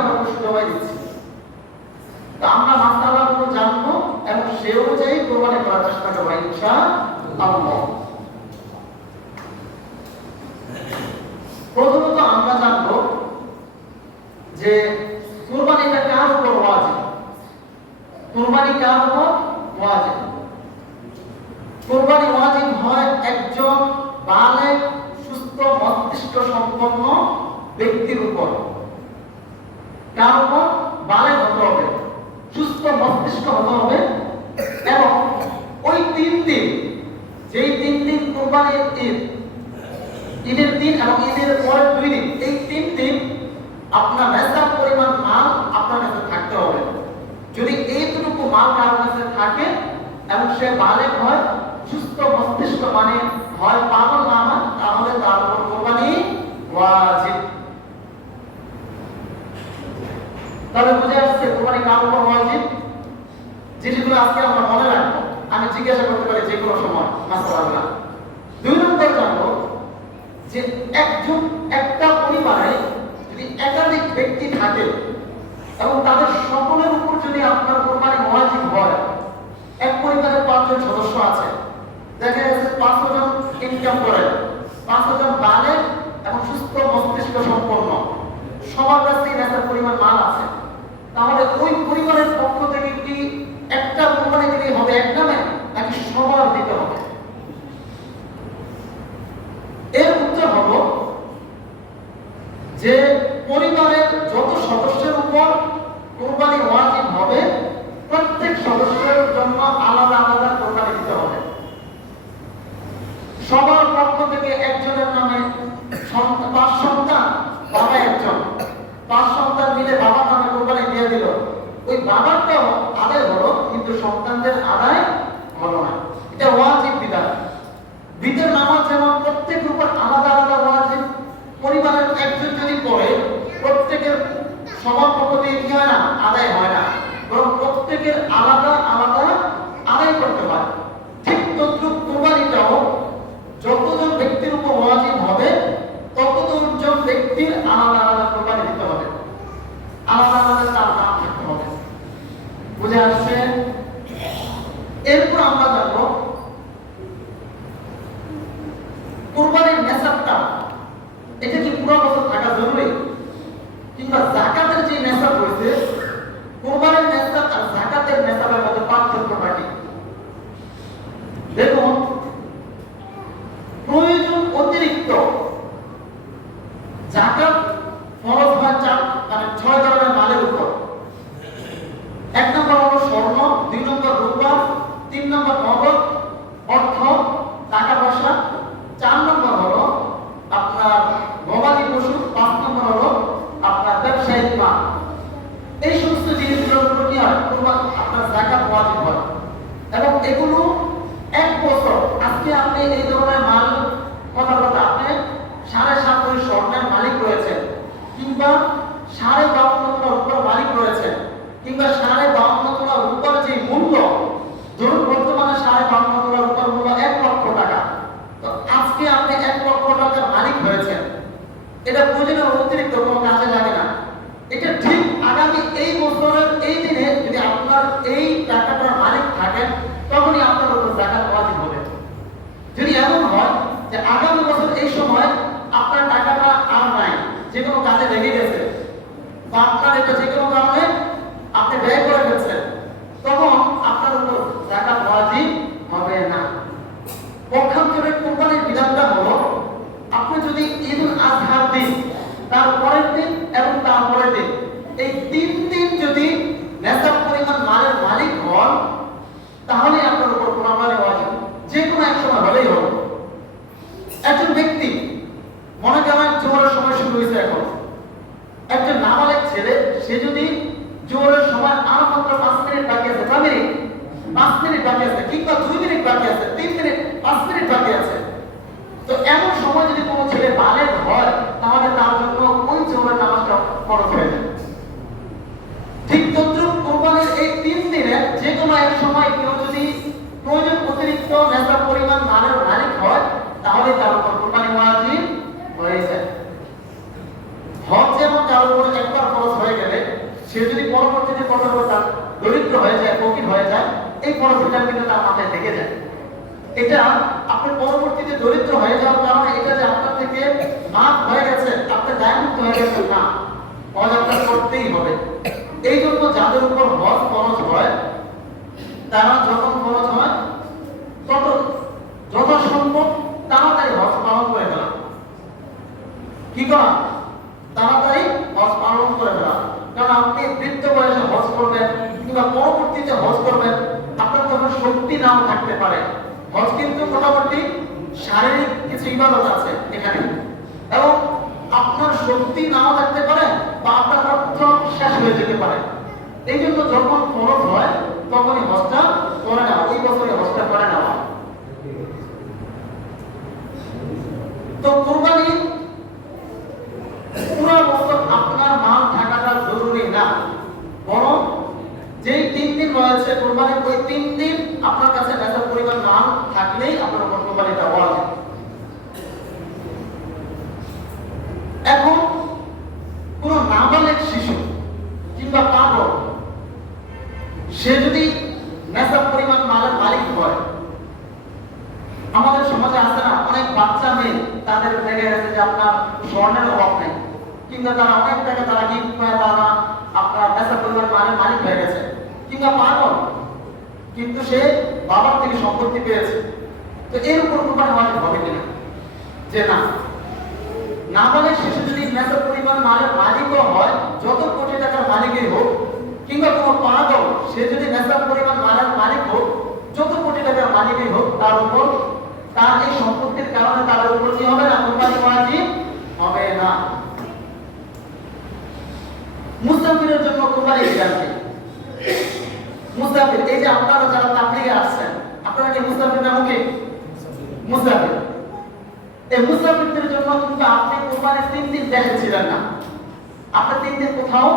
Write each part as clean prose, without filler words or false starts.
আমরা পশু জবাই দিচ্ছি। তো আমরা মাসালাগুলো জানবো এবং সে অনুযায়ী কোরবানি করার চেষ্টা করবো ইনশাআল্লাহ। প্রথমত আমরা জানবো যে কোরবানিটা কার উপর ওয়াজিব। কোরবানি কার উপর ওয়াজিব? কোরবানি ওয়াজিব হয় একজন বালেগ সুস্থ মস্তিষ্ক সম্পন্ন ব্যক্তির উপর। কার উপর? বালেগ হতে হবে, সুস্থ মস্তিষ্ক হতে হবে, এবং ওই 3 দিন, যেই 3 দিন কোরবানির ঈদ, ঈদের দিন এবং ঈদের পরের 2 দিন, এই 3 দিন আপনার নেশাব পরিমাণ মাল আপনার কাছে থাকতে হবে। যদি এইটুকু মাল কারোর কাছে থাকে এবং সে বালেগ হয়, সুস্থ মস্তিষ্ক মানে হয় পাগল না হয়, তাহলে তার উপর কোরবানি ওয়াজিব। তাহলে বুঝে আসছে কোরবানি কার উপর ওয়াজিব। জিনিসগুলো আজকে আমরা মনে রাখবো, আমি জিজ্ঞাসা করতে পারি যে কোনো সময় মাসালা। 2 নম্বর জানবো যে একটা পরিবারে যদি একাধিক ব্যক্তি থাকে এবং তাদের সকলের উপর যদি আপনার কোরবানি ওয়াজিব হয়, এক পরিবারে 5 জন সদস্য আছে, দেখা যাচ্ছে 5 জন ইনকাম করে, 5 জন বালেগ এবং সুস্থ মস্তিষ্ক সম্পন্ন, সবার কাছে একটা পরিমাণ মাল আছে, তাহলে ওই পরিবারের পক্ষ থেকে কি একটা কোরবানি দিলেই হবে এক নামে, নাকি সবার দিতে হবে? এর উত্তর হলো যে পরিবারের যত সদস্যের উপর কোরবানি ওয়াজিব হবে, প্রত্যেক সদস্যের জন্য আলাদা আলাদা কোরবানি দিতে হবে। সবার পক্ষ থেকে একজনের নামে 5 সন্তান, বাবা একজন, 5 সন্তান মিলে বাবার নামে কোরবানি দিয়ে দিল, ওই বাবারটাও আদায় হলো কিন্তু সন্তানদের আদায় হলো না। এটা ওয়াজিব বিধান। বিতের নামাজ যেমন প্রত্যেকের উপর আলাদা আলাদা ওয়াজিব, পরিবারের একজন যদি পড়ে প্রত্যেকের সবার পক্ষ থেকে কি হয় না, আদায় হয় না, বরং প্রত্যেকের আলাদা আলাদা আদায় করতে হয়। ঠিক তদ্রুপ কোরবানিটাও যতজন ব্যক্তির উপর ওয়াজিব হবে, ততজন ব্যক্তির আলাদা আলাদা কোরবানি দিতে হবে, আলাদা আলাদা তার নাম থাকতে হবে। বুঝে আসছে? এরপর আমরা জানবো কোরবানির নেশাবটা, এটা কি পুরো বছর থাকা জরুরি, কিংবা যাকাতের যে নেশাব হয়েছে, কোরবানির নেশাব আর যাকাতের নেশাবের মধ্যে পার্থক্যটা কি? দেখুন, প্রয়োজন অতিরিক্ত যাকাত ফরজ হয় 6 ধরনের মালের উপর। 1 নম্বর হলো স্বর্ণ, 2 নম্বর রূপা, 3 নম্বর নগদ অর্থ টাকা পয়সা, 4 নম্বর হলো আপনার গবাদি পশু, 5 নম্বর হলো আপনার ব্যবসায়িক মাল। এই সমস্ত জিনিসগুলোর উপর কি হয়, আপনার যাকাত ওয়াজিব হয়। এবং এগুলো 1 বছর, আজকে আপনি এই ধরনের মাল কথা আপনি 7.5 ভরি স্বর্ণের মালিক রয়েছেন, কিংবা 52.5 তোলা রূপার মালিক রয়েছেন, কিংবা 52.5 তোলা রূপার যে মূল্য, ধরুন বর্তমানে 52.5 তোলা রূপার মূল্য 1 লক্ষ টাকা, তো আজকে আপনি 1 লক্ষ টাকার মালিক হয়েছেন। এটা প্রয়োজনের অতিরিক্ত কোনো কাজে লাগে না। এটা ঠিক আগামী এই বছরের এই দিনে যদি আপনার এই টাকাটার মালিক থাকেন, তখনই আপনার উপর যাকাত ওয়াজিব হবে। যদি এমন হয় যে আগামী বছর এই সময় আপনার টাকাটা আর নাই, যে কোনো কাজে লেগে গেছে, বা আপনার এটা যে কোনো কারণে আপনি ব্যয় করে ফেলছেন, তখন আপনার উপর যাকাত ওয়াজিব হবে না। পক্ষান্তরে কোরবানির বিধানটা হলো, আপনি যদি ঈদুল আজহার দিন, তার পরের দিন এবং তার পরের দিন, এই 3 দিন যদি নেশাব পরিমাণ মালের মালিক হন, তাহলে আপনার উপর কোরবানি ওয়াজিব, যে কোনো এক সময় হলেই হবে। একজন ব্যক্তি মনে করেন জোহরের সময় শুরু হয়েছে, এখন একজন নাবালেগ ছেলে, সে যদি জোহরের সময় আর মাত্র 5 মিনিট বাকি আছে, 5 মিনিট বাকি আছে, কিংবা 2 মিনিট বাকি আছে, 3 মিনিট, 5 মিনিট বাকি আছে, তো এমন সময় যদি কোনো ছেলে বালেগ হয়, তাহলে তার জন্য ওই জোহরের নামাজটা ফরজ হয়ে যায়। ঠিক তদ্রুপ কোরবানির এই 3 দিনে যে কোনো এক সময় কেউ যদি প্রয়োজন অতিরিক্ত নেশাব পরিমাণ মালের মালিক হয়, তাহলে তার উপর কোরবানি ওয়াজিব হয়ে যায়। হজ যেমন কারোর উপর একবার খরচ হয়ে গেলে সে যদি পরবর্তীতে কথা বলে তার দরিদ্র হয়ে যায়, ফকির হয়ে যায়, এই পরবর্তীটা কিন্তু তার মাথায় থেকে যায়। এটা আপনি পরবর্তীতে দরিদ্র হয়ে যাওয়ার কারণে এটা যে আপনার থেকে মাফ হয়ে গেছে, আপনার দায়মুক্ত হয়ে গেছে না, হজ আপনার করতেই হবে। এই জন্য যাদের উপর হজ ফরজ হয় তারা যখন ফরজ হয় তত যথাসম্ভব তাড়াতাড়ি হজ পালন করে ফেলা। কি করা? তাড়াতাড়ি হজ পালন করে ফেলা। কারণ আপনি বৃদ্ধ বয়সে হজ করবেন কিংবা পরবর্তীতে হজ করবেন, আপনার তখন শক্তি নাও থাকতে পারে। হজ কিন্তু মোটামুটি শারীরিক কিছু ইবাদত আছে এখানে, এবং আপনার শক্তি নাও থাকতে পারে বা আপনার অর্থ শেষ হয়ে যেতে পারে। এই জন্য যখন ফরজ হয় তখনই হজটা করে নেওয়া, ওই বছরে হজটা করে নেওয়া। তো কুরবানি পুরো বছর আপনার মাল থাকাটা জরুরি না, বরং যেই 3 দিন রয়েছে কুরবানির, ওই 3 দিন আপনার কাছে এত পরিমাণ মাল থাকলেই আপনার উপর কুরবানিটা ওয়াজিব। এখন কোন নাবালেগ শিশু কিংবা পাগল সে যদি নেশাব পরিমাণ মালের মালিক হয়, আমাদের সমাজে আছে না অনেক বাচ্চা মেয়ে, তাদের লেগে গেছে যে আপনার স্বর্ণের অভাব নেই, কিংবা তারা অনেক টাকা তারা গিফট পায়, তারা আপনার নেশাব পরিমাণ মালের মালিক হয়ে গেছে। কিংবা পাগল কিন্তু সে বাবার থেকে সম্পত্তি পেয়েছে, তো এর উপর কুরবানি ওয়াজিব হবে কিনা? যে না, নাবালেগ শিশু যদি নেশাব পরিমাণ মালের মালিকও হয়, যত কোটি টাকার মালিকই হোক, কিংবা কোনো পাগল সে যদি নেশাব পরিমাণ মালের মালিক হোক, যত কোটি টাকার মালিকই হোক, তার উপর তার এই সম্পত্তির কারণে তার উপর কি হবে না? কুরবানি ওয়াজিব হবে না। মুসাফিরের জন্য কুরবানি বিধান কি? মুসাফির, এই যে আপনারা যারা তাবলীগে আসছেন, আপনারা কি মুসাফির নাম কি? মুসাফির। এই মুসাফিরদের জন্য কিন্তু আপনি কুরবানির 3 দিন দেখেছিলেন না, আপনি 3 দিন কোথাও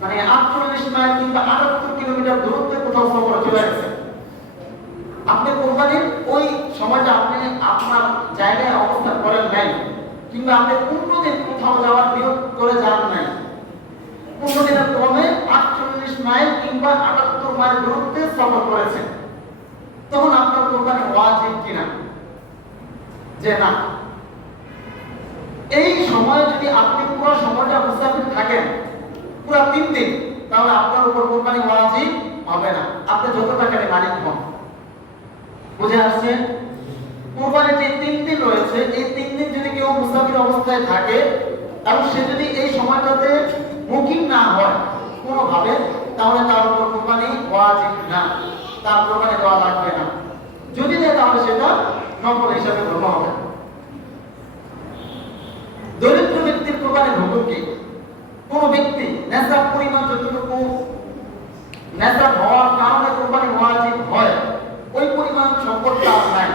মানে 48 মাইল কিংবা 78 কিলোমিটার দূরত্বে কোথাও সফর চলে গেছে। আপনি কুরবানির ওই সময়টা আপনি আপনার জায়গায় অবস্থান করেন নাই, কিংবা আপনি 15 দিন কোথাও যাওয়ার নিয়ত করে যান নাই, 15 দিনের ক্রমে 48 মাইল কিংবা 78 মাইল দূরত্বে সফর করেছেন, তখন আপনার কুরবানি ওয়াজিব কিনা? যে না, এই সময় যদি আপনি পুরো সময়টা মুসাফির থাকেন, পুরো 3 দিন, তাহলে আপনার উপর কুরবানি ওয়াজিব হবে না, আপনি যত টাকার মালিক হন। বুঝে আসছে? কুরবানির যে 3 দিন রয়েছে, এই 3 দিন যদি কেউ মুসাফির অবস্থায় থাকে এবং সে যদি এই সময়টাতে মুকিম না হয় কোনোভাবে, তাহলে তার উপর কুরবানি ওয়াজিব না, তার কুরবানি দেওয়া লাগবে না। যদি দেয় তাহলে সেটা নফল হিসাবে গণ্য হবে। দরিদ্র ব্যক্তির কুরবানির হুকুম কি? কোন ব্যক্তি নেশাব পরিমাণ যতটুকু নেশাব হওয়ার কারণে কুরবানি ওয়াজিব হয়, ওই পরিমাণ সম্পদ তার নাই,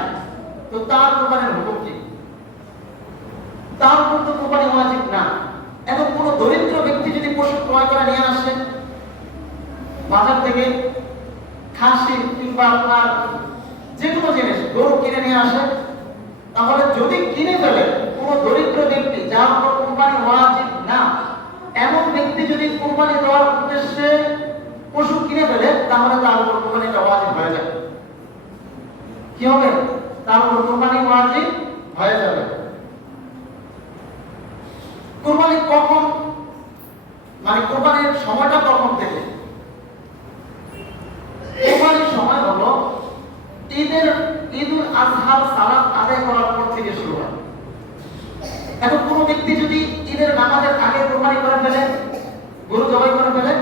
তো তার কুরবানির হুকুম কি? তার উপর তো কুরবানি ওয়াজিব না। এখন কোন দরিদ্র ব্যক্তি যদি পশু ক্রয় করে নিয়ে আসে বাজার থেকে, খাসি কিংবা আপনার যে কোনো জিনিস, গরু কিনে নিয়ে আসে, তাহলে যদি কিনে ফেলে কোন দরিদ্র ব্যক্তি যার উপর কুরবানি ওয়াজিব না, এমন ব্যক্তি যদি কুরবানি দেওয়ার উদ্দেশ্যে পশু কিনে ফেলে, তাহলে তার উপর কুরবানিটা ওয়াজিব হয়ে যাবে। কি হবে? তার উপর কুরবানি ওয়াজিব হয়ে যাবে। কুরবানি কখন, মানে কুরবানির সময়টা কখন থেকে? কুরবানির সময় হলো ঈদুল আজহার সালাত আদায় করার পর থেকে শুরু হয়। এখন কোন ব্যক্তি যদি ঈদের নামাজের আগে কুরবানি করে ফেলে, গরু জবাই করে ফেলে,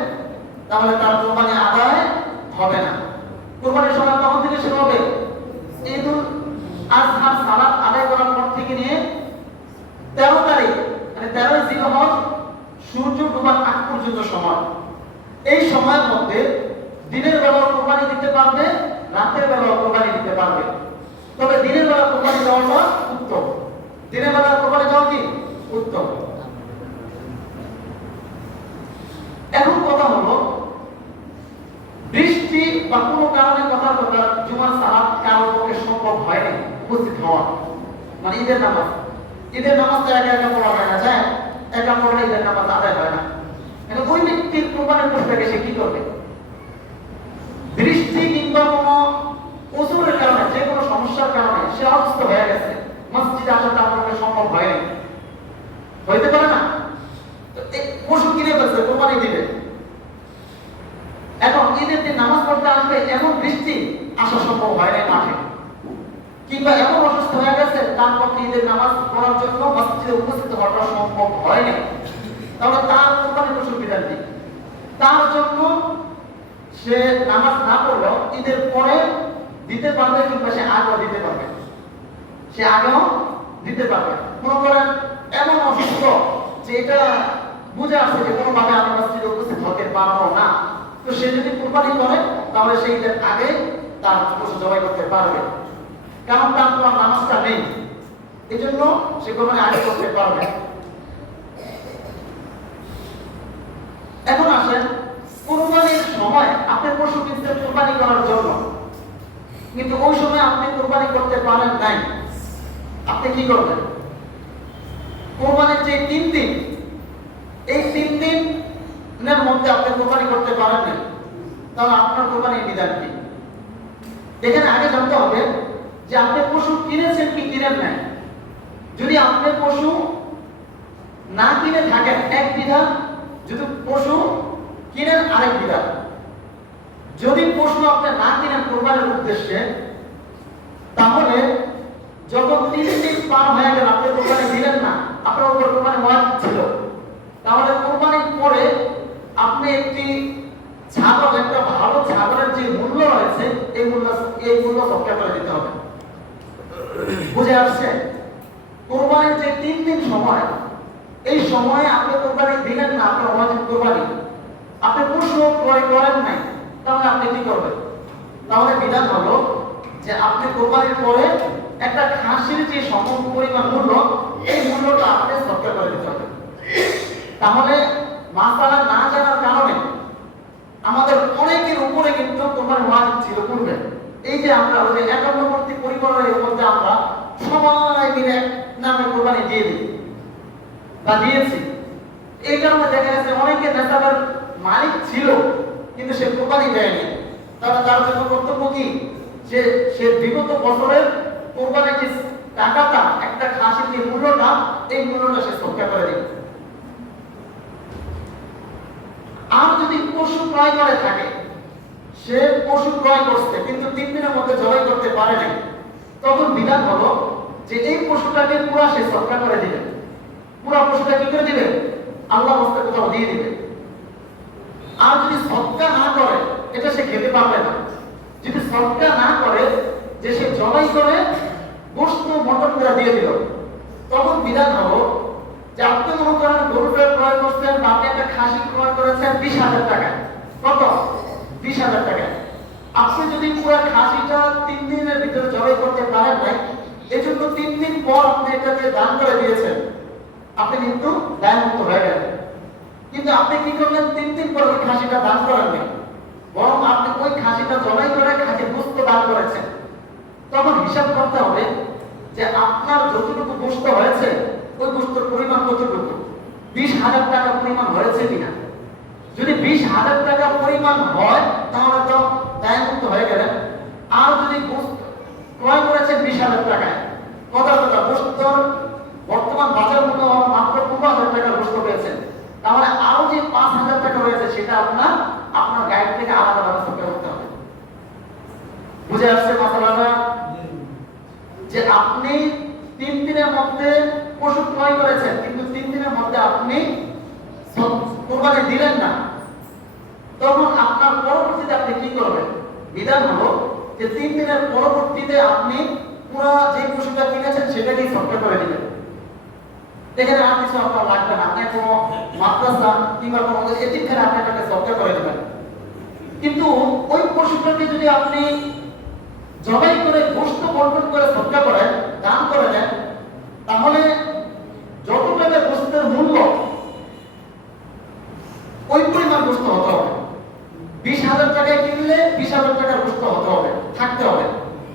তাহলে তার কুরবানি আদায় হবে না। কুরবানির সময় কখন থেকে শুরু হবে? ঈদুল আজহার সালাত আদায় করার পর থেকে নিয়ে 13 তারিখ, মানে 13 জিলহজ সূর্য ডোবার আগ পর্যন্ত সময়। এই সময়ের মধ্যে দিনের বেলা কুরবানি দিতে পারবে, রাতের বেলা কুরবানি দিতে পারবে। তবে দিনের বেলা কুরবানি দেওয়াটা উত্তম। দিনের বেলা কুরবানি দেওয়া কি উত্তম। এখন কথা হলো, বৃষ্টি বা কোনো কারণে কথা জুমার সালাত কারো পক্ষে সম্ভব হয়নি উপস্থিত হওয়া, মানে ঈদের নামাজ তো একা একা পড়া হয় না, যায় একা পড়লে ঈদের নামাজ আদায় হয় না। এখন ওই ব্যক্তির কোরবানির পশুটাকে সে কি করবে? বৃষ্টি কিংবা কোনো ওজনের কারণে, যে কোনো সমস্যার কারণে সে অসুস্থ হয়ে গেছে, মসজিদে আসা তার পক্ষে সম্ভব হয়নি, হইতে পারে না, তো এই পশু কিনে ফেলছে, কোরবানি দিবে। এখন ঈদের দিন নামাজ পড়তে আসবে, এমন বৃষ্টি, আসা সম্ভব হয় না মাঠে, কিংবা এমন অসুস্থ হয়ে গেছে তার পক্ষে ঈদের নামাজ পড়ার জন্য মসজিদে উপস্থিত হওয়া সম্ভব হয় না, তাহলে তার কোরবানি পশুর বিধান কি? তার জন্য সে নামাজ না পড়লেও ঈদের পরে দিতে পারবে, কিংবা সে আগেও দিতে পারবে, সে আগেও দিতে পারবে। মনে করেন এমন অসুস্থ যে এটা বুঝে আসছে যে কোনোভাবে আমি মসজিদে উপস্থিত হতে পারবো না, তো সে যদি কোরবানি করে তাহলে সে ঈদের আগে তার পশু জবাই করতে পারবে, কারণ তার তো নামাজটা নেই, এই জন্য সে কোরবানি আগে করতে পারবে। এখন আসেন, কোরবানির সময় আপনি পশু কিনতে কোরবানি করার জন্য, কিন্তু ওই সময় আপনি কোরবানি করতে পারেন নাই, আপনি কি করবেন? কোরবানির যে 3 দিন, এই 3 দিনের মধ্যে আপনি কোরবানি করতে পারেন না, তাহলে আপনার কোরবানির বিধান কি? এখানে আগে জানতে হবে যে আপনি পশু কিনেছেন কি কিনেন নাই। যদি আপনি পশু না কিনে থাকেন এক বিধান, যদি পশু কিনেন আরেক বিধান। যদি পশু আপনি না কিনেন কোরবানির উদ্দেশ্যে, তাহলে যখন 3 দিন পার হয়ে গেল আপনি কোরবানি দিলেন না, আপনার উপর কোরবানি ওয়াজিব ছিল, তাহলে কোরবানির পরে আপনি একটি ছাগল, একটা ভালো ছাগলের যে মূল্য রয়েছে এই মূল্য সবটা করে দিতে হবে। বুঝে আসছে? কোরবানির যে 3 দিন সময়, এই সময়ে আপনি কোরবানি দিলেন না, আপনার ওয়াজিব কোরবানি, আপনি পশু ক্রয় করেন নাই, তাহলে আপনি কি করবেন? তাহলে বিধান হলো যে আপনি কোরবানির পরে একটা খাসির যে সম পরিমাণ মূল্য, এই মূল্যটা আপনি সবটা করে দিতে হবে। তাহলে মাসালা না জানার কারণে আমাদের অনেকের উপরে কিন্তু কোরবানি ওয়াজিব ছিল পূর্বে। এই যে আমরা ওই যে একান্নবর্তী পরিবারের মধ্যে আমরা সবাই মিলে নামে কোরবানি দিয়ে দিই বা দিয়েছি, এই কারণে দেখা গেছে অনেকে নেতাদের মালিক ছিল কিন্তু সে কোরবানি দেয়নি। তাহলে তার জন্য কর্তব্য কি? সে বিগত বছরের কোরবানির যে টাকাটা, একটা খাসির যে মূল্যটা, এই মূল্যটা সে সৎকার করে দিবে। আর যদি পশু ক্রয় করে থাকে, সে পশু ক্রয় করছে কিন্তু 3 দিনের মধ্যে জবাই করতে পারে না, তখন বিধান হলো যে এই পশুটাকে পুরো সে সৎকার করে দিবে। পুরো পশুটা কি করে দিবে? আল্লাহ রাস্তায় কোথাও দিয়ে দিবে। আর যদি সৎকার না করে, এটা সে খেতে পারবে না। যদি সৎকার না করে, যে সে জবাই করে গোশত মটন করে দিয়ে দিল, তখন বিধান হলো যে আপনি মনে করেন গরুটা ক্রয় করছেন বা আপনি একটা খাসি ক্রয় করেছেন 20,000 টাকা। কত? 20,000 টাকা। আপনি যদি পুরো খাসিটা 3 দিনের ভিতরে জবাই করতে পারেন নাই, এজন্য 3 দিন পর আপনি এটাকে দান করে দিয়েছেন, আপনি কিন্তু দায়মুক্ত হয়ে গেলেন। কিন্তু আপনি কি করলেন? 3 দিন পর ওই খাসিটা দান করেননি, বরং আপনি ওই খাসিটা জবাই করে খাসির গোশত দান করেছেন। তখন হিসাব করতে হবে যে আপনার যতটুকু গোশত হয়েছে ওই গোশতের পরিমাণ কতটুকু, 20,000 টাকা পরিমাণ হয়েছে কিনা। যদি 20,000 টাকা পরিমাণ হয় তাহলে তো দায়মুক্ত হয়ে গেলেন। আর যদি গোশত ক্রয় করেছেন 20,000 টাকায়, কথা গোশতর বর্তমান বাজার মূল্য মাত্র 15,000 টাকার গোশত পেয়েছেন, তাহলে আরো যে 5,000 টাকা রয়েছে সেটা আপনার গাইড থেকে আলাদাভাবে সৎকার করতে হবে। বুঝে আসছে মাসালাটা? যে আপনি 3 দিনের মধ্যে পশু ক্রয় করেছেন কিন্তু 3 দিনের মধ্যে আপনি কোরবানি দিলেন না, তখন আপনার পরবর্তীতে আপনি কি করবেন? বিধান হলো যে 3 দিনের পরবর্তীতে আপনি পুরো যে পশুটা কিনেছেন সেটাকেই সৎকার করে দিবেন। এখানে আর কিছু আপনার লাগবে না, আপনি কোনো মাদ্রাসা কিংবা কোনো এতিমখানে আপনি এটাকে সৎকার করে দিবেন। কিন্তু ওই পশুটাকে যদি আপনি জবাই করে গোশত বন্টন করে সৎকার করেন, দান করে দেন, তাহলে যত টাকা গোশতের মূল্য ওই পরিমাণ গোশত হতে হবে। 20,000 টাকায় কিনলে 20,000 টাকার গোশত হতে হবে, থাকতে হবে।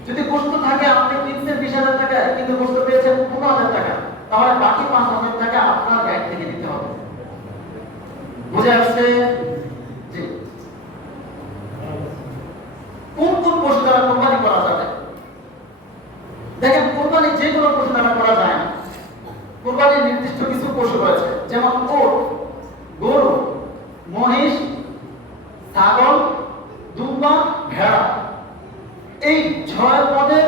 যদি গোশত থাকে, আপনি কিনছেন 20,000 টাকায় কিন্তু গোশত পেয়েছেন 15,000 টাকা, তাহলে বাকি 5,000 টাকা আপনার ব্যাংক থেকে দিতে হবে। বুঝে আসছে? জি। কোন কোন পশু দ্বারা কোরবানি করা যাবে? দেখেন, কোরবানি যে কোনো পশু দ্বারা করা যায় না। কোরবানির নির্দিষ্ট কিছু পশু রয়েছে, যেমন উট, গরু, মহিষ, ছাগল, দুম্বা, ভেড়া। এই 6 পদের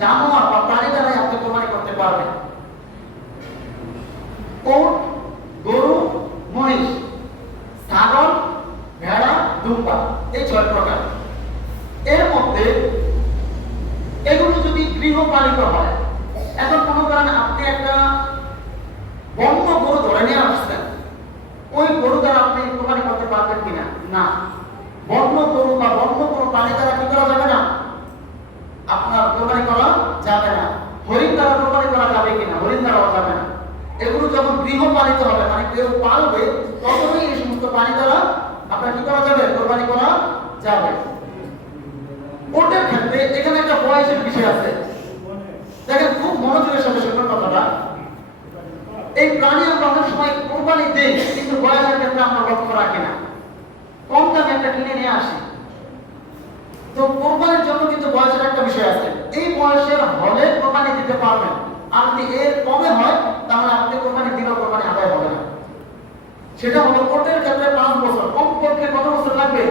জানোয়ার বা প্রাণী দ্বারাই আপনি কোরবানি করতে পারবেন। উট, গরু, মহিষ, ছাগল, ভেড়া, দুম্বা, এই 6 প্রকার। এর মধ্যে এগুলো যদি গৃহপালিত হয়, এখন মনে করেন আপনি একটা বন্য গরু ধরে নিয়ে আসছেন, ওই গরু দ্বারা আপনি কোরবানি করতে পারবেন কিনা? না। বন্য গরু বা বন্য কোনো প্রাণী দ্বারা কি করা যাবে না? আপনার কোরবানি করা যাবে না। হরিণ দ্বারা কোরবানি করা যাবে কিনা? হরিণ দ্বারাও যাবে না। এগুলো যখন গৃহপালিত হবে, মানে কেউ পালবে, তখনই এই সমস্ত প্রাণী দ্বারা আপনার কি করা যাবে? কোরবানি করা যাবে। ওটার ক্ষেত্রে এখানে একটা বয়সের বিষয় আছে। দেখেন, খুব মনোযোগের সাথে শুনুন কথাটা। এই প্রাণী আমরা অনেক সময় কোরবানি দেই, কিন্তু বয়সের ক্ষেত্রে আমরা লক্ষ্য রাখি না। কম দামে একটা কিনে নিয়ে আসি, তো কোরবানির জন্য কিন্তু বয়সের একটা বিষয় আছে। এই বয়সের হলে কোরবানি দিতে পারবেন। আর যদি এর কমে হয়, তাহলে আপনি কোরবানি দিলেও কোরবানি আদায় হবে না। সেটা হলো ওটের ক্ষেত্রে 5 বছর, কমপক্ষে কত বছর লাগবে?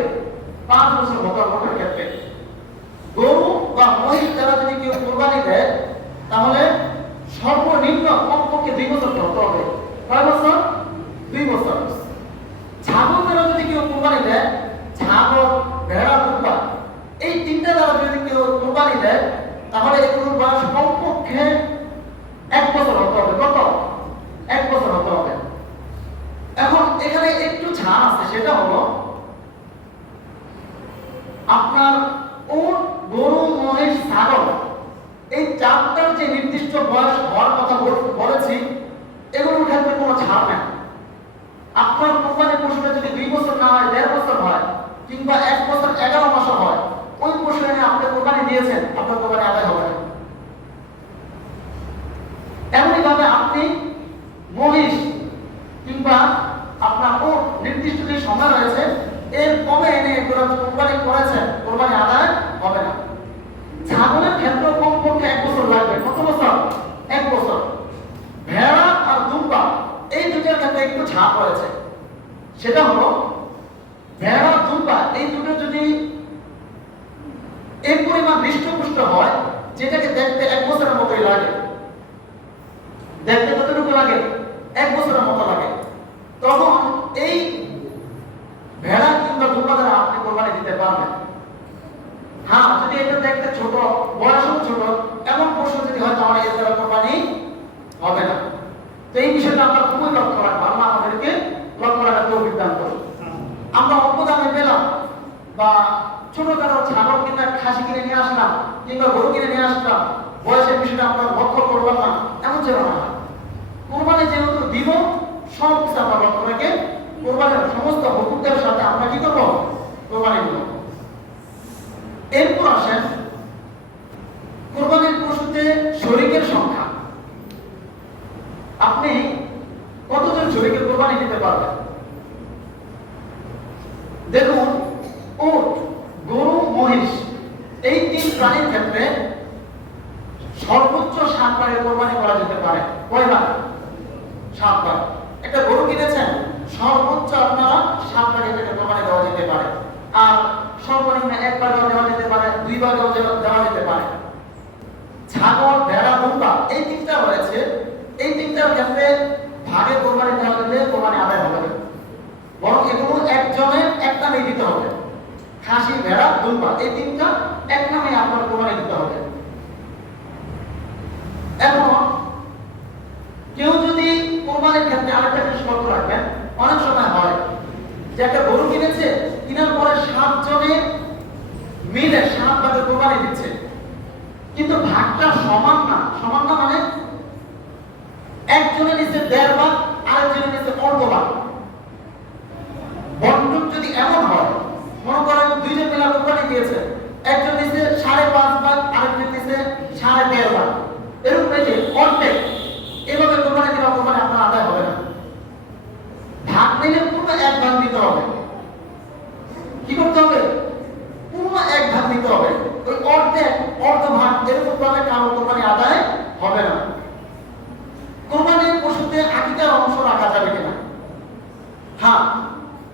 5 বছর হতো ওটের ক্ষেত্রে। গরু বা মহিষ দ্বারা যদি কেউ কোরবানি দেয়, তাহলে সর্বনিম্ন কমপক্ষে 2 বছর হতে হবে। কয় বছর? 2 বছর। ছাগল দ্বারা যদি কেউ কোরবানি দেয়, ছাগল, ভেড়া, দুম্বা, এই 3টা দ্বারা যদি কেউ কোরবানি দেয়, তাহলে এগুলোর বয়স কমপক্ষে 1 বছর হতে হবে। কত? 1 বছর হতে হবে। এখন এখানে একটু ছাড় আছে, সেটা হলো আপনার উট, গরু, মহিষ, ছাগল, এই 4টার যে নির্দিষ্ট বয়স হওয়ার কথা বলেছি, এগুলোর ক্ষেত্রে কোনো ছাড় নেই। আপনার কোরবানির পশুটা যদি 2 বছর না হয়, 1.5 বছর হয়, কিংবা 1 বছর 11 মাস হয়, ওই পশু এনে আপনি কোরবানি দিয়েছেন, আপনার কোরবানি আদায় হবে না। এমনই ভাবে আপনি মহিষ কিংবা আপনার উট নির্দিষ্ট যে সময় রয়েছে, এর কমে এনে এগুলো কোরবানি করেছেন, কোরবানি আদায় হবে না। ছাগলের ক্ষেত্রে কমপক্ষে 1 বছর লাগবে। কত বছর? 1 বছর। ভেড়া আর দুম্বা, এই দুটোর ক্ষেত্রে একটু ছাড় রয়েছে। সেটা হলো ভেড়া, দুম্বা, এই দুটো যদি এই পরিমাণ হৃষ্টপুষ্ট হয়, যেটাকে দেখতে 1 বছরের মতোই লাগে। দেখতে কতটুকু লাগে? 1 বছরের মতো লাগে। তখন এই ভেড়া কিংবা দুম্বা দ্বারা আপনি কোরবানি দিতে পারবেন। হ্যাঁ, যদি এটা দেখতে ছোট, বয়সও ছোট, এমন পশু যদি হয়, তাহলে এর দ্বারা কোরবানি হবে না। তো এই বিষয়টা আমরা খুবই লক্ষ্য রাখবো। আল্লাহ আমাদেরকে লক্ষ্য রাখার তৌফিক দান করুন। আমরা অল্প দামে পেলাম, বা ছোটখাটো ছাগল কিংবা খাসি কিনে নিয়ে আসলাম, কিংবা গরু কিনে নিয়ে আসলাম, বয়সের বিষয়টা আমরা লক্ষ্য করবো না, এমন যেন না। কোরবানি যেহেতু দিব, সব কিছু আমরা লক্ষ্য রেখে কোরবানির সমস্ত হুকুমের সাথে আমরা কি করবো? কোরবানি দিব। এরপর আসেন কোরবানির পশুতে শরীকের সংখ্যা। আপনি কতজন শরীকের কোরবানি দিতে পারবেন? দেখুন, উট, গরু, মহিষ, এই 3 প্রাণীর ক্ষেত্রে সর্বোচ্চ 7 বারের কোরবানি করা যেতে পারে। কয়বার? 7 বার। একটা গরু কিনেছেন, সর্বোচ্চ আপনারা 7 বার এটাকে কোরবানি দেওয়া যেতে পারে। আর সর্বনিম্ন 1 বার দেওয়া যেতে পারে, 2 বার দেওয়া যেতে পারে। ছাগল, ভেড়া, দুম্বা, এই 3টা রয়েছে। এই 3টার ক্ষেত্রে ভাগে কোরবানি দেওয়া গেলে কোরবানি আদায় হবে না, বরং এগুলো একজনের এক নামে দিতে হবে। খাসি, ভেড়া, দুম্বা, এই 3টা এক নামে আপনার কোরবানি দিতে হবে। এখন কেউ যদি কোরবানির ক্ষেত্রে আরেকটা জিনিস লক্ষ্য রাখবেন, অনেক সময় হয় যে একটা গরু কিনেছে, কেনার পরে 7 জনে মিলে 7 ভাগে কোরবানি দিচ্ছে, কিন্তু ভাগটা সমান না। সমান না মানে একজনের নিচে 1.5 ভাগ, আরেকজনের নিচে অর্ধ ভাগ। বন্টন যদি এমন হয়, মনে করেন 2 জন মিলে কোরবানি দিয়েছে, একজন নিচে 5.5 ভাগ, আরেকজন নিচে 1.5 ভাগ, এরকম অর্ধেক, এভাবে কোরবানি দিলে কোরবানি আপনার আদায় হবে না। ভাগ নিলে পুরো 1 ভাগ দিতে হবে। কি করতে হবে? পুরো 1 ভাগ দিতে হবে। ওই অর্ধ ভাগ এরকম ভাবে কারো কোরবানি আদায় হবে না। কোরবানির পশুতে আকিকার অংশ রাখা যাবে কিনা? হ্যাঁ,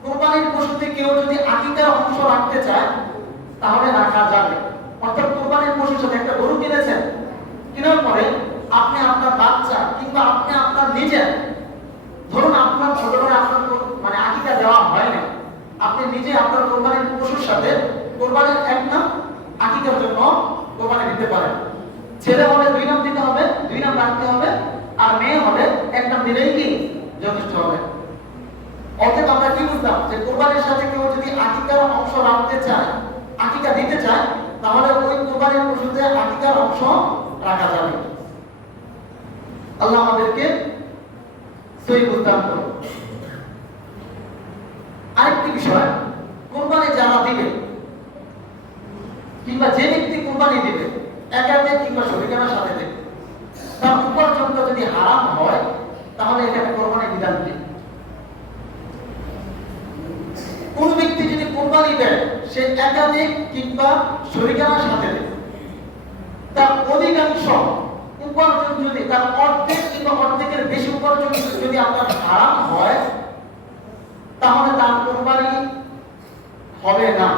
কোরবানির পশুতে কেউ যদি আকিকার অংশ রাখতে চায় তাহলে রাখা যাবে। অর্থাৎ কোরবানির পশুর সাথে একটা গরু কিনেছেন, কেনার পরে আপনি আপনার বাচ্চা কিংবা আপনি আপনার নিজের, ধরুন আপনার ছোট করে আপনার মানে আকিকা দেওয়া হয় না, আপনি নিজে আপনার কোরবানির পশুর সাথে কোরবানির এক নাম আকিকার জন্য কোরবানি দিতে পারেন। ছেলে হলে 2 নাম দিতে হবে, 2 নাম রাখতে হবে, আর মেয়ে হলে 1 নাম দিলেই কি যথেষ্ট হবে। অতএব আমরা কি বুঝলাম যে কোরবানির সাথে কেউ যদি আকিকার অংশ রাখতে চায়, আকিকা দিতে চায়, তাহলে ওই কোরবানির পশুতে আকিকার অংশ রাখা যাবে। আল্লাহ আমাদেরকে সহি বুঝদান করুন। আরেকটি বিষয়, কোরবানি যারা দিবে কিংবা যে ব্যক্তি কোরবানি দিবে একাতে কিংবা শরীকের সাথে দেবে, তার উপার্জনটা যদি হারাম হয় তাহলে এখানে কোরবানি বিধান কি? কোন ব্যক্তি যদি কোরবানি দেয় সে একাধিক কিংবা শরীকের সাথে দেবে, তার অধিকাংশ উপার্জন যদি তার অর্ধেক কিংবা অর্ধেকের বেশি উপার্জন যদি আপনার হারাম হয় তাহলে তার কোরবানি হবে না,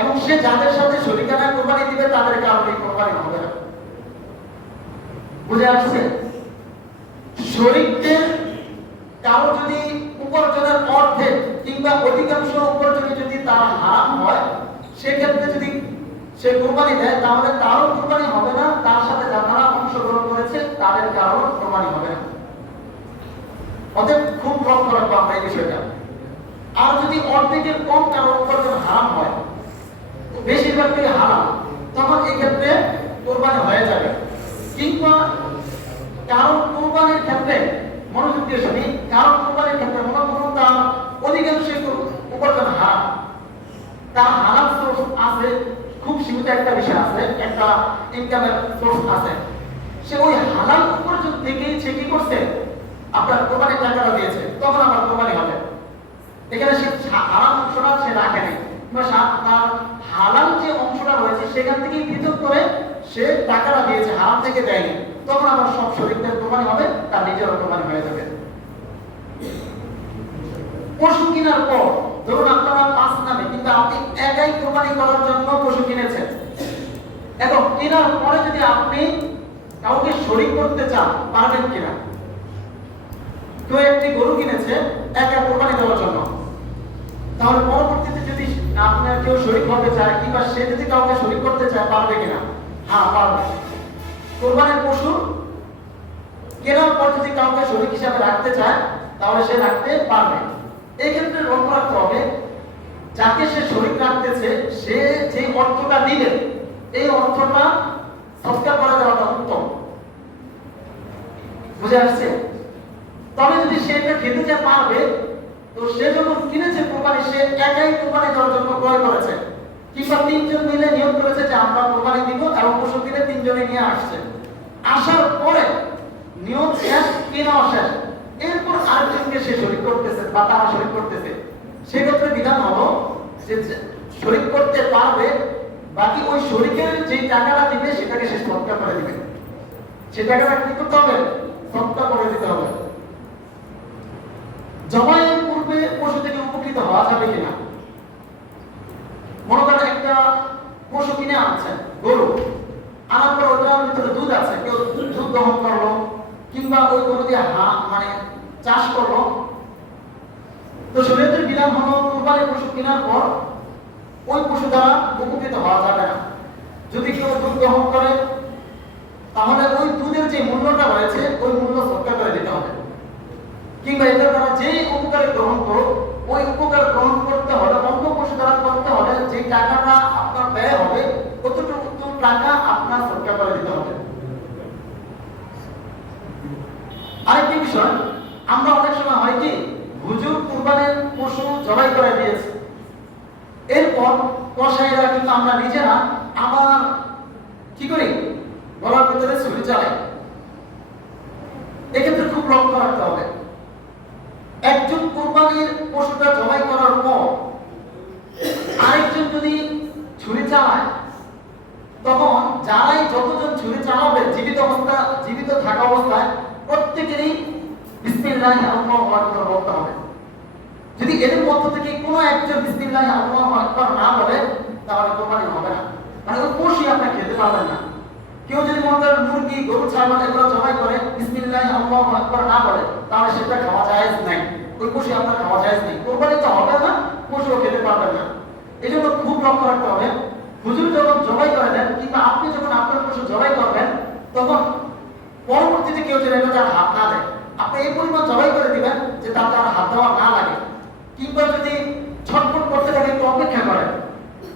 এবং সে যাদের সাথে শরীকানা কোরবানি দিবে তাদের কারণে কোরবানি হবে না। বুঝে আসছে? শরীকদের কারো যদি উপার্জনের অর্ধেক কিংবা অধিকাংশ উপার্জনে যদি তার হারাম হয়, সেক্ষেত্রে যদি সে কোরবানি দেয় তাহলে তারও কোরবানি হবে না, তার সাথে যারা অংশগ্রহণ করেছে তাদের কারো কোরবানি হবে না। অতএব খুব লক্ষ্য রাখবো আমরা এই বিষয়টা। আর যদি অর্ধেকের কম কারো উপার্জন হারাম হয়, বেশিরভাগই হারাম, তখন এই ক্ষেত্রে কোরবানি হয়ে যাবে। কিংবা কারো কোরবানির ক্ষেত্রে মনোযোগ দিয়ে শুনি, কারো কোরবানির ক্ষেত্রে মনে করুন তার অধিকাংশ উপার্জন হারাম, তার হারাম সোর্স আছে, খুব সীমিত একটা বিষয় আছে, একটা ইনকামের সোর্স আছে, সে ওই হালাল উপার্জন থেকেই সে কি করছে আপনার কোরবানির টাকাটা দিয়েছে, তখন আমার কোরবানি হবে। এখানে সে হারাম অংশটা সে রাখেনি, তার হালাল যে অংশটা রয়েছে সেখান থেকে পৃথক করে সে টাকাটা দিয়েছে, হারাম থেকে দেয়নি, তখন আমার সব শরীরদের কোরবানি হবে, তার নিজের কোরবানি হয়ে যাবে। পশু কেনার পর ধরুন আপনারা 5 নামে কিন্তু আপনি একাই কোরবানি করার জন্য পশু কিনেছেন, এবং কেনার পরে যদি আপনি কাউকে শরীক করতে চান পারবেন কিনা? কেউ একটি গরু কিনেছে একা কোরবানি দেওয়ার জন্য, তাহলে পরবর্তীতে যদি আপনার কেউ শরীক করতে চায় কিংবা সে যদি কাউকে শরীক করতে চায় পারবে কিনা? হ্যাঁ, পারবে। কোরবানির পশু কেনার পর যদি কাউকে শরীক হিসাবে রাখতে চায় তাহলে সে রাখতে পারবে। এই ক্ষেত্রে লক্ষ্য রাখতে হবে যাকে সে শরীক রাখতেছে সে যে অর্থটা দিবে এই অর্থটা সৎকার করে দেওয়াটা উত্তম। বুঝে আসছে? তবে যদি সে এটা খেতে চায় পারবে, তো সে যখন কিনেছে কোরবানি সে একাই কোরবানি দেওয়ার জন্য ক্রয় করেছে, কিংবা 3 জন মিলে নিয়োগ করেছে যে আমরা কোরবানি দিব, এবং পশু কিনে 3 জনে নিয়ে আসছে, আসার পরে নিয়োগ শেষ, কেনা শেষ, এরপর আরেকজনকে সে শরীক করতেছে বা তারা শরীক করতেছে, সেক্ষেত্রে বিধান হলো যে শরীক করতে পারবে, বাকি ওই শরীকের যে টাকাটা দিবে সেটাকে সে সৎকার করে দিবে। সে টাকাটা কি করতে হবে? সৎকার করে দিতে হবে। জবাইয়ের পূর্বে পশু থেকে উপকৃত হওয়া যাবে কিনা? মনে করেন একটা পশু কিনে আনছেন, গরু আনার পর ওটার ভিতরে দুধ আছে, কেউ দুধ দহন করলো কিংবা ওই গরু দিয়ে মানে চাষ করলো, তো শরীয়তের বিধান হলো কুরবানির পশু কেনার পর ওই পশু দ্বারা উপকৃত হওয়া যাবে না। যদি কেউ দুধ দহন করে তাহলে ওই দুধের যে মূল্যটা রয়েছে ওই মূল্য সৎকার করে দিতে হবে, কিংবা এটা দ্বারা যে উপকার গ্রহণ করুক ওই উপকার গ্রহণ করতে হলে অন্য পশু দ্বারা করতে হলে যে টাকাটা আপনার ব্যয় হবে কতটুকু টাকা আপনার সৎকার করে দিতে হবে। আরেকটি বিষয়, আমরা অনেক সময় হয় কি হুজুর কুরবানির পশু জবাই করে দিয়েছে, এরপর কসাইরা কিন্তু আমরা নিজেরা আবার কি করি গলার ভিতরে ছুরি চালাই। এক্ষেত্রে খুব লক্ষ্য রাখতে হবে, একজন কুরবানি পশুটা জবাই করার পর আরেকজন যদি ছুরি চালায়, তখন যারাই যতজন ছুরি চালাবে জীবিত থাকা অবস্থায় প্রত্যেকেরই বিসমিল্লাহি আল্লাহু আকবার বলতে হবে। যদি এদের মধ্য থেকে কোনো একজন বিসমিল্লাহি আল্লাহু আকবার না বলে, তাহলে কোরবানি হবে না, মানে ওই পশু আপনি খেতে পারবেন না। কেউ যদি মনে করেন মুরগি, গরু, ছাগল এগুলো জবাই করে বিসমিল্লাহি আল্লাহু আকবার না বলে, তাহলে সেটা খাওয়া জায়েজ নাই, ওই পশু আপনার খাওয়া জায়েজ নেই, কোরবানি তো হবে না, পশুও খেতে পারবেন না। এই জন্য খুব লক্ষ্য রাখতে হবে, হুজুর যখন জবাই করে দেন কিংবা আপনি যখন আপনার পশু জবাই করবেন, তখন পরবর্তীতে কেউ যেন এটা তার হাত না দেয়। আপনি এই পরিমাণ জবাই করে দিবেন যে তার হাত দেওয়া না লাগে, কিংবা যদি ছটফট করতে থাকে একটু অপেক্ষা করেন,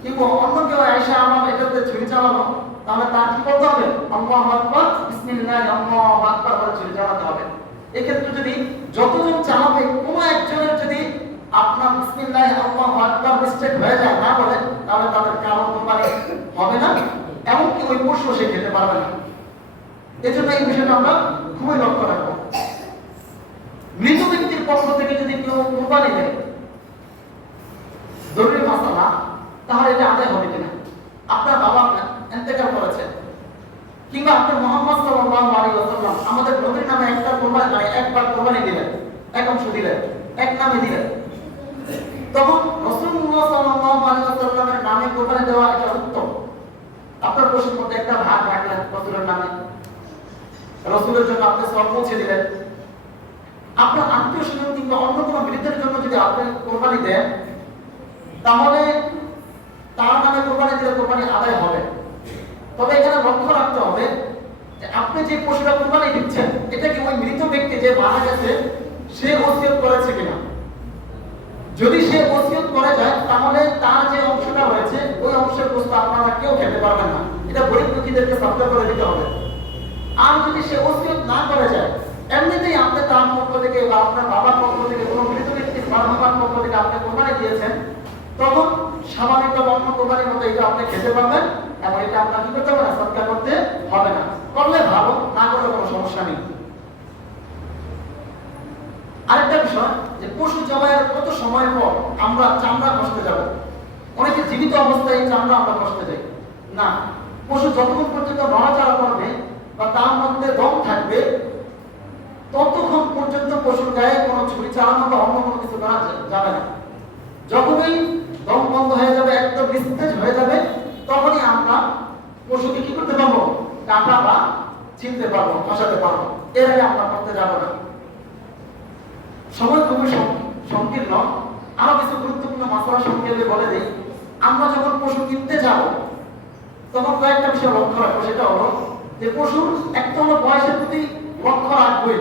কিংবা অন্য কেউ আয়েশা আমার এটাতে ছুরি চালানো, তাহলে তার কি করতে হবে? আল্লাহু আকবার, বিসমিল্লাহ, আল্লাহু আকবার বলে ছুরি চালাতে হবে। এক্ষেত্রে যদি যতজন চালাবে কোনো একজনের যদি আপনার বিসমিল্লাহ আল্লাহু আকবার মিস্টেক হয়ে যায় না বলে, তাহলে তাদের কারণ কোরবানি হবে না, এমনকি ওই পশু সে খেতে পারবে না। এজন্য এই বিষয়টা আমরা খুবই লক্ষ্য রাখবো। মৃত ব্যক্তির পক্ষ থেকে যদি কেউ কোরবানি দেয় জরুরি মাসালা, তাহলে এটা আদায় হবে কিনা? আপনার বাবা ইন্তেকাল করেছেন, কিংবা আপনি মুহাম্মদ সাল্লাল্লাহু আলাইহি ওয়াসাল্লাম আমাদের নবীর নামে একবার কোরবানি দিলেন, এক অংশ দিলেন, এক নামে দিলেন, তখন রাসূলুল্লাহ সাল্লাল্লাহু আলাইহি ওয়াসাল্লামের নামে কোরবানি দেওয়া এটা উত্তম। আপনার পশুর মধ্যে একটা ভাগ রাখলেন রাসূলের নামে, রাসূলের জন্য আপনি সওয়াব পৌঁছে দিলেন। আপনার আত্মীয় স্বজন কিংবা অন্য কোনো মৃতের জন্য যদি আপনি কোরবানি দেন, তাহলে তার নামে কোরবানি দিলে কোরবানি আদায় হবে। তবে এখানে লক্ষ্য রাখতে হবে যে আপনি যে পশুটা কোরবানি দিচ্ছেন, এটা কি ওই মৃত ব্যক্তি যে মারা গেছে সে ওসিয়ত করেছে কিনা। যদি সে ওসিয়ত করে যায়, তাহলে তার যে অংশটা হয়েছে ওই অংশের বস্তু আপনারা কেউ খেতে পারবেন না, এটা গরিব দুঃখীদেরকে সাবধান করে দিতে হবে। আর যদি সে ওসিয়ত না করে যায়, এমনিতেই আপনি তার পক্ষ থেকে বা আপনার বাবার পক্ষ থেকে কোনো মৃত ব্যক্তির বাবার পক্ষ থেকে আপনি কোরবানি দিয়েছেন, তখন স্বাভাবিকভাবে অন্য কোরবানির মতো এটা আপনি খেতে পারবেন, এবং এটা আপনার কি করতে হবে না, সদকা করতে হবে না। করলে ভালো, না করলে কোনো সমস্যা নেই। আরেকটা বিষয় যে পশু জবাইয়ের কত সময় পর আমরা চামড়া কষতে যাব। অনেকে জীবিত অবস্থায় এই চামড়া আমরা কষতে যাই না। পশু যতক্ষণ পর্যন্ত নড়াচড়া করবে বা তার মধ্যে দম থাকবে, ততক্ষণ পর্যন্ত পশুর গায়ে কোনো ছুরি চালানো বা অন্য কোনো কিছু করা যাবে না। যখনই দম বন্ধ হয়ে যাবে, একদম নিস্তেজ হয়ে যাবে, তখনই আমরা পশুকে কি করতে পারবো? কাটা বা চিনতে পারবো, কষাতে পারবো। এর আগে আমরা করতে যাবো না। সময় খুবই সংকীর্ণ, আরো কিছু গুরুত্বপূর্ণ মাসলা সংক্ষেপে বলে দিই। আমরা যখন পশু কিনতে যাব, তখন কয়েকটা বিষয় লক্ষ্য রাখবো। সেটা হলো যে পশুর একটা হলো বয়সের প্রতি লক্ষ্য রাখবই,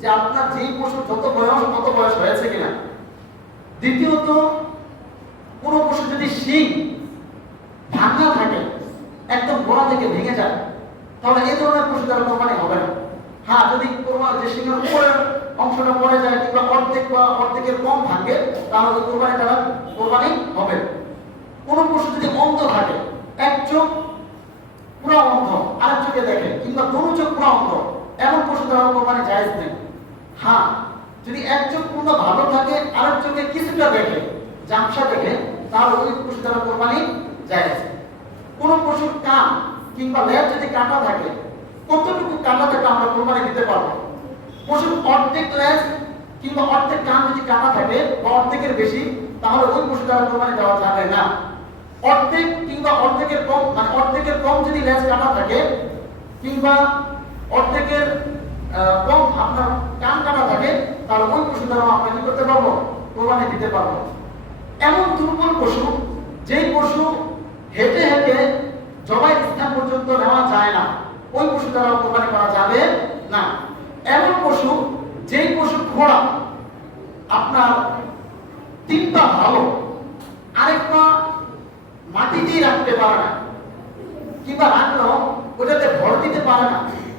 যে আপনার যেই পশুর যত বয়স কত বয়স হয়েছে কিনা। দ্বিতীয়ত, কোনো পশু যদি শিং ভাঙা থাকে, একদম গোড়া থেকে ভেঙে যায়, তাহলে এই ধরনের পশু দ্বারা কোরবানি হবে না। হ্যাঁ, যদি যে শিংয়ের উপরের অংশটা পড়ে যায় কিংবা অর্ধেক বা অর্ধেকের কম ভাঙে, তাহলে কোরবানি হবে। কোনো পশু যদি অন্ধ থাকে, এক চোখ পুরো অন্ধ, আরেক চোখে দেখে, কিংবা দুটো চোখ পুরো অন্ধ, এমন পশু দ্বারা কোরবানি জায়েজ নেই। হ্যাঁ, যদি এক চোখ পূর্ণ ভালো থাকে, আরেক চোখে কিছুটা দেখে, জামসা দেখে, তাহলে ওই পশু দ্বারা কোরবানি জায়েজ। কোন পশুর কান কিংবা লেজ যদি কাটা থাকে, কতটুকু কাটা থাকে আমরা কোরবানি দিতে পারবো। পশুর অর্ধেক লেজ কিংবা অর্ধেক কান যদি কাটা থাকে বা অর্ধেকের বেশি, তাহলে ওই পশু দ্বারা কোরবানি দেওয়া যাবে না। অর্ধেক কিংবা অর্ধেকের কম, মানে অর্ধেকের কম যদি লেজ কাটা থাকে কিংবা অর্ধেকের কম আপনার কান কাটা থাকে, তাহলে ওই পশু দ্বারা আমরা কি করতে পারবো? কোরবানি দিতে পারবো। এমন দুর্বল পশু, যেই পশু হেঁটে হেঁটে জবাইয়ের স্থান পর্যন্ত নেওয়া যায় না, ওই পশু দ্বারা কোরবানি করা যাবে না। এমন পশু, যেই পশু ঘোড়া আপনার তিন পা ভালো, আরেক পা মাটিতেই রাখতে পারে না, কিংবা রাখলেও ওটাতে ভর দিতে পারে না,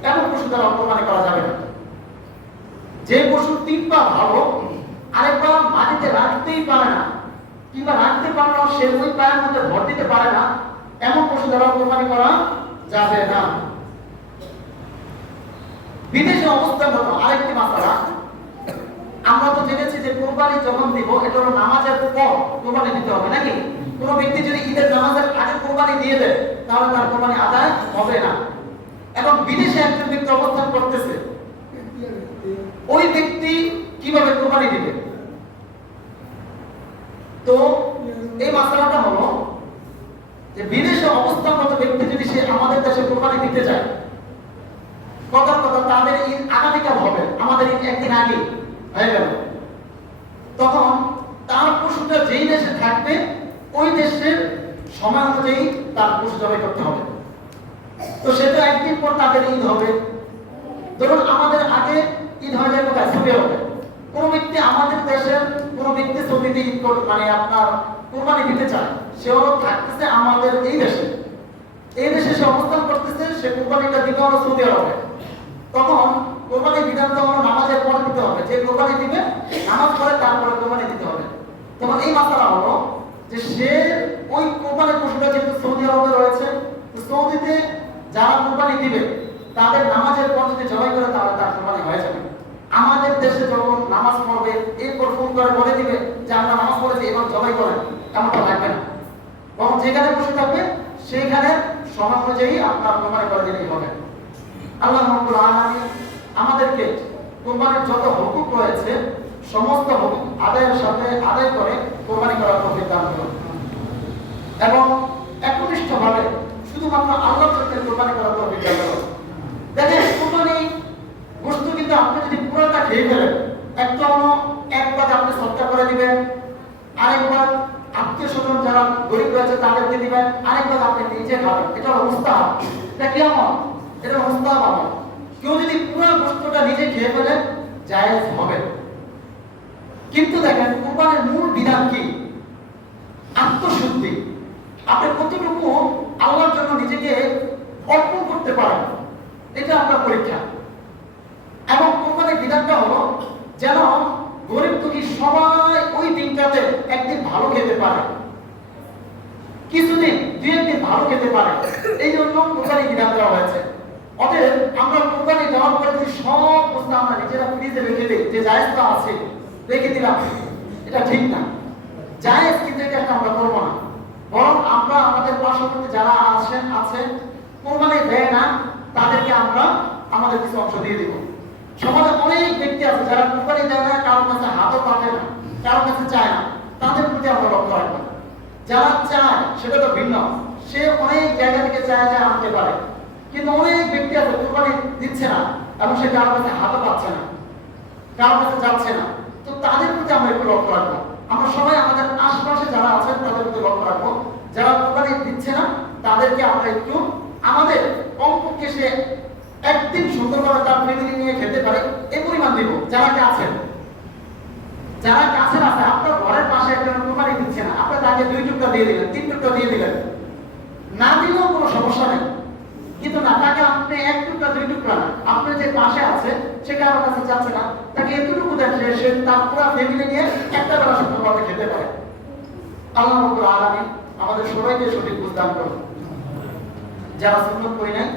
এমন পশু দ্বারা কোরবানি করা যাবে না। যে পশু তিন পা ভালো, আরেক পা মাটিতে রাখতেই পারে না, কিংবা রাখতে পারলেও সে ওই পায়ের মধ্যে ভর দিতে পারে না, এমন পশু দ্বারা কোরবানি করা যাবে না। বিদেশে অবস্থান হলো আরেকটি মাসালা। আমরা তো জেনেছি যে কোরবানি যখন দিব এটা হলো নামাজের পর কোরবানি দিতে হবে নাকি? কোনো ব্যক্তি যদি ঈদের নামাজের আগে কোরবানি দিয়ে দেয় তাহলে তার কোরবানি আদায় হবে না। এখন বিদেশে একজন ব্যক্তি অবস্থান করতেছে, ওই ব্যক্তি কিভাবে কোরবানি দিবে? তো এই মাসালাটা হলো যে বিদেশে অবস্থানরত ব্যক্তি যদি সে আমাদের দেশে কোরবানি দিতে চায়, কথা তাদের ঈদ আগামীকাল হবে, আমাদের ঈদ একদিন আগে হয়ে গেল, তখন তার পশুটা যেই দেশে থাকবে ওই দেশের সময় অনুযায়ী তার পশু জবাই করতে হবে। তো সেটা একদিন পর তাদের ঈদ হবে। ধরুন আমাদের আগে ঈদ হয়ে যায় কোথায়? সৌদি আরবে। কোন ব্যক্তি আমাদের দেশের কোন ব্যক্তি সৌদিতে ঈদ মানে আপনার কোরবানি দিতে চায়, সেও থাকতেছে আমাদের এই দেশে, এই দেশে সে অবস্থান করতেছে, সে কোরবানিটা দিতে হবে সৌদি আরবে। তখন কোরবানির বিধান তো আমরা নামাজের পরে দিতে হবে, যে কোরবানি দিবে নামাজ পড়ে তারপরে কোরবানি দিতে হবে। তখন এই মাসালা হলো যে সে ওই কোরবানির পশুটা যেহেতু সৌদি আরবে রয়েছে, তো সৌদিতে যারা কোরবানি দিবে তাদের নামাজের পর যদি জবাই করে তাহলে তার কোরবানি হয়ে যাবে। আমাদের দেশে যখন নামাজ পড়বে এরপর ফোন করে বলে দিবে যে আমরা নামাজ পড়েছি এবার জবাই করেন, এমনটা লাগবে না। বরং যেখানে বসে থাকবে সেইখানে সময় অনুযায়ী আপনার কোরবানি করে দিলেই হবে। আল্লাহ রাব্বুল আলামিন আমাদেরকে কোরবানির যত হুকুম রয়েছে সমস্ত হুকুম আদায়ের সাথে আদায় করে কোরবানি করার তৌফিক দান করুন এবং একনিষ্ঠভাবে শুধুমাত্র আল্লাহর জন্য কোরবানি করার তৌফিক দান করুন। দেখেন কোরবানি বস্তু কিন্তু আপনি যদি পুরোটা খেয়ে ফেলেন, একবার আপনি সৎকার করে দিবেন, আরেকবার আত্মীয় স্বজন যারা গরিব রয়েছে তাদেরকে দিবেন, আরেকবার আপনি নিজে খাবেন। এটা হলো মুস্তাহাব। এটা কি আমল? এটা মুস্তাহাব আমল। কেউ যদি পুরো বস্তুটা নিজে খেয়ে ফেলে জায়েজ হবে। কিন্তু দেখেন কুরবানির মূল বিধান কি? আত্মশুদ্ধি। আপনি কতটুকু আল্লাহর জন্য নিজেকে অর্পণ করতে পারেন, এটা আপনার পরীক্ষা। এবং কুরবানির বিধানটা হলো যেন গরিব দুঃখী সবাই ওই দিনটাতে একদিন ভালো খেতে পারে, কিছুদিন দুই একদিন ভালো খেতে পারে, এই জন্য কুরবানি বিধান দেওয়া হয়েছে। অতএব আমরা কুরবানি দেওয়ার পরে যদি সব বস্তু আমরা নিজেরা ফ্রিজে রেখে দিই, যে জায়েজটা আছে রেখে দিলাম, এটা ঠিক না। জায়েজ কিন্তু এটা আমরা করবো না, বরং আমরা আমাদের পার্শ্ববর্তী যারা আছে কোরবানি দেয় না তাদেরকে আমরা আমাদের কিছু অংশ দিয়ে দিব। সমাজে অনেক ব্যক্তি আছে যারা কোরবানি দেয় না, কারোর কাছে হাতও পাঠে না, কারোর কাছে চায় না, তাদের প্রতি আমরা লক্ষ্য রাখবো। যারা চায় সেটা তো ভিন্ন, সে অনেক জায়গা থেকে চায় আনতে পারে, কিন্তু অনেক ব্যক্তি আছে কোরবানি দিচ্ছে না এবং সে কারোর কাছে হাতও পাচ্ছে না, কারোর কাছে যাচ্ছে না। তো তাদের প্রতি আমরা একটু লক্ষ্য রাখবো। আমরা সবাই আমাদের আশপাশে যারা আছেন তাদের প্রতি লক্ষ্য রাখবো। যারা কোরবানি দিচ্ছে না তাদেরকে আমরা একটু আমাদের কমপক্ষে সে একদিন সুন্দরভাবে তার ফ্যামিলি নিয়ে খেতে পারে এই পরিমাণ দিব। যারা কাছের আছে, আপনার ঘরের পাশে একজন কোরবানি দিচ্ছে না, আপনি তাকে 2 টুকরা দিয়ে দিলেন, 3 টুকরা দিয়ে দিলেন, না দিলেও কোনো সমস্যা নেই। কিন্তু না, তাকে আপনি 1 টুকরা 2 টুকরা না, আপনার যে পাশে আছে সে কারোর কাছে যাচ্ছে না, তাকে এতটুকু দেন সে তার পুরো ফ্যামিলি নিয়ে একটা বেলা সুন্দরভাবে খেতে পারে। আল্লাহ রাব্বুল আলামিন আমাদের সবাইকে সঠিক বুঝ দান করুন। যারা সুন্নাত করি নাই